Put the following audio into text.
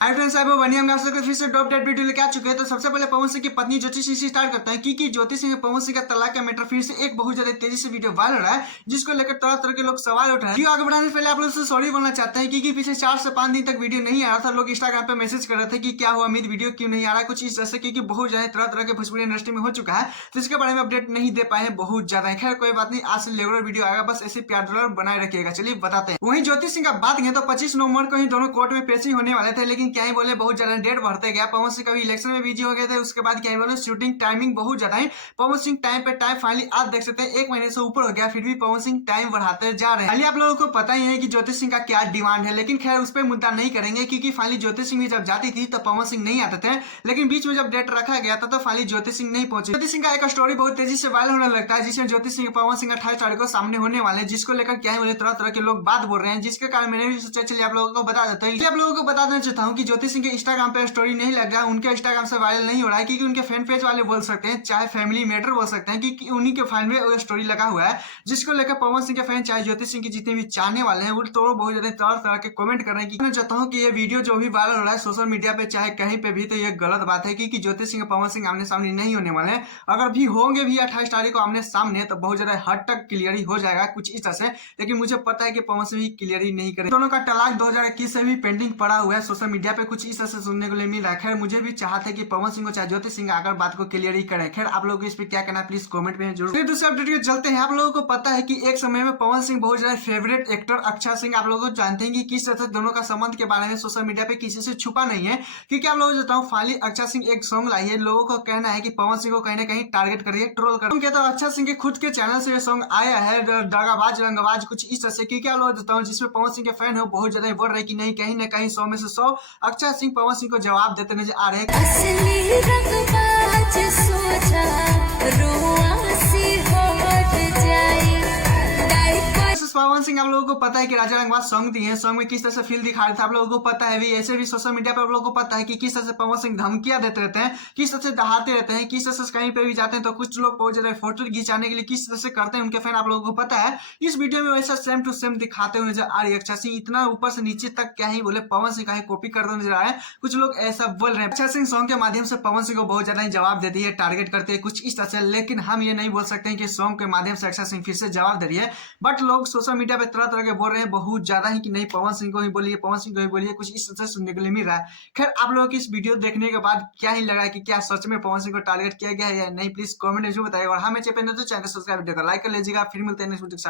Hi friends, आप बनी हम आप फिर से ड्रॉप डेट वीडियो लेके आ चुके हैं। तो सबसे पहले पवन सिंह की पत्नी ज्योति सिंह से स्टार्ट करते हैं कि ज्योति सिंह पवन सिंह का तलाक का मैटर फिर से एक बहुत ज्यादा तेजी से वीडियो वायरल हो रहा है, जिसको लेकर तरह तरह के लोग सवाल उठा रहे हैं। आगे बढ़ाने से पहले आप लोग से सॉरी बोलना चाहते हैं कि पिछले 4 से 5 दिन तक वीडियो नहीं आ रहा था। लोग इंस्टाग्राम पे मैसेज कर रहे थे कि क्या हुआ अमित, वीडियो क्यों नहीं आ रहा है, कुछ इस तरह से, क्योंकि बहुत ज्यादा तरह तरह के भोजपुरी इंडस्ट्री में हो चुका है, तो इसके बारे में अपडेट नहीं दे पाए हैं बहुत ज्यादा। खैर कोई बात नहीं, आज से रेगुलर वीडियो आएगा, बस ऐसे प्यार दुलार बनाए रखिएगा। चलिए बताते हैं। वहीं ज्योति सिंह का बात करें तो 25 नवंबर को ही दोनों कोर्ट में पेशी होने वाले थे, लेकिन क्या ही बोले बहुत ज्यादा डेट बढ़ते गया। पवन सिंह कभी इलेक्शन में बिजी हो गए थे, उसके बाद क्या ही बोले शूटिंग टाइमिंग बहुत ज्यादा है। पवन सिंह टाइम पे टाइम फाइनली आज देख सकते हैं 1 महीने से ऊपर हो गया, फिर भी पवन सिंह टाइम बढ़ाते जा रहे हैं। खाली आप लोगों को पता ही है कि ज्योति सिंह का क्या डिमांड है, लेकिन खैर उस पर मुद्दा नहीं करेंगे, क्योंकि फाइनली ज्योति सिंह भी जब जाती थी तो पवन सिंह नहीं आते थे, लेकिन बीच में जब डेट रखा गया था तो फाइनली ज्योति सिंह नहीं पहुंचे। ज्योति सिंह का एक स्टोरी बहुत तेजी से वायरल होने लगता है, जिसमें ज्योति सिंह पवन सिंह 28 तारीख को सामने होने वाले हैं, जिसको लेकर क्या है बोले तरह तरह के लोग बात बोल रहे हैं, जिसके कारण मैंने भी सोचा चलिए आप लोगों को बता देते हैं। आप लोगों को बता देना चाहता हूँ कि ज्योति सिंह के इंस्टाग्राम पे स्टोरी नहीं लग रहा, उनके इंस्टाग्राम से वायरल नहीं हो रहा है, क्योंकि उनके फैन पेज वाले बोल सकते हैं, चाहे फैमिली मैटर बोल सकते हैं, कि उन्हीं के फैन में स्टोरी लगा हुआ है, जिसको लेकर पवन सिंह के फैन चाहे ज्योति सिंह के जितने भी चाहने वाले हैं वो तो बहुत ज्यादा तरह तरह के कमेंट कर रहे हैं। कि मैं चाहता हूँ कि ये वीडियो जो भी वायरल हो रहा है सोशल मीडिया पे चाहे कहीं पे भी, तो ये गलत बात है, क्योंकि ज्योति सिंह पवन सिंह आमने सामने नहीं होने वाले हैं। अगर भी होंगे भी 28 तारीख को आमने सामने, तो बहुत ज्यादा हद तक क्लियर हो जाएगा कुछ इस तरह से। लेकिन मुझे पता है कि पवन सिंह भी क्लियर नहीं करें। दोनों का तलाक 2021 से भी पेंडिंग पड़ा हुआ है, सोशल मीडिया पे कुछ इस तरह से सुनने को मिल रहा है। खैर मुझे भी चाहते हैं कि पवन सिंह को चाहे ज्योति सिंह अगर बात को क्लियर ही करे। खैर आप लोगों को इस पे क्या कहना है प्लीज कमेंट में जरूर। फिर दूसरे अपडेट को चलते हैं। आप लोगों को पता है कि एक समय में पवन सिंह बहुत ज्यादा फेवरेट एक्टर अक्षय सिंह, आप लोगों को जानते हैं कि किस तरह से दोनों का संबंध के बारे में सोशल मीडिया पे किसी से छुपा नहीं है, क्योंकि आप लोगों को बताऊं फाइनली अक्षय सिंह एक सॉन्ग लाई है। लोगों का कहना है कि पवन सिंह को कहीं ना कहीं टारगेट करिए, ट्रोल कर। तो अक्षय सिंह के खुद के चैनल से ये सॉन्ग आया है, दगाबाज रंगबाज कुछ इस तरह से, क्योंकि आप लोगों को बताऊं जिसमें पवन सिंह के फैन है बहुत ज्यादा बोल रहे कि नहीं कहीं ना कहीं 100 में से 100 अक्षय सिंह पवन सिंह को जवाब देते नजर आ रहे पवन सिंह। आप लोगों को पता है कि राजा रंगबाज सॉन्ग दिए हैं, सॉन्ग में किस तरह से फील दिखा रहे थे आप लोगों को पता है भी। ऐसे भी सोशल मीडिया पर आप लोगों को पता है कि किस तरह से पवन सिंह धमकियां देते रहते हैं, किस तरह से दहाते रहते हैं, किस तरह से कहीं पे भी जाते हैं तो कुछ लोग बहुत ज्यादा फोटो खिंचाने के लिए किस तरह से करते हैं उनके फैन, आप लोगों को पता है। इस वीडियो में वैसा सेम टू सेम दिखाते हुए नजर आ रही है अक्षय सिंह, इतना ऊपर से नीचे तक क्या ही बोले पवन सिंह कहीं कॉपी करते नजर आए। कुछ लोग ऐसा बोल रहे हैं अक्षय सिंह सॉन्ग के माध्यम से पवन सिंह को बहुत ज्यादा जवाब देती है, टारगेट करते हैं कुछ इस तरह से, लेकिन हम ये नहीं बोल सकते हैं कि सॉन्ग के माध्यम से अक्षय सिंह फिर से जवाब दे रही है। बट लोग सोशल मीडिया पे तरह तरह के बोल रहे हैं बहुत ज्यादा ही कि नहीं पवन सिंह को ही बोलिए, पवन सिंह को ही बोलिए, कुछ इस तरह से सुनने के लिए मिल रहा है। खैर आप लोगों की इस वीडियो देखने के बाद क्या ही लगा कि क्या सच में पवन सिंह को टारगेट किया गया है या नहीं, प्लीज कमेंट में जरूर बताइए। और हमें चैनल तो चैनल सब्सक्राइब कर लाइक कर लीजिएगा। फिर मिलते हैं नेक्स्ट वीडियो के साथ।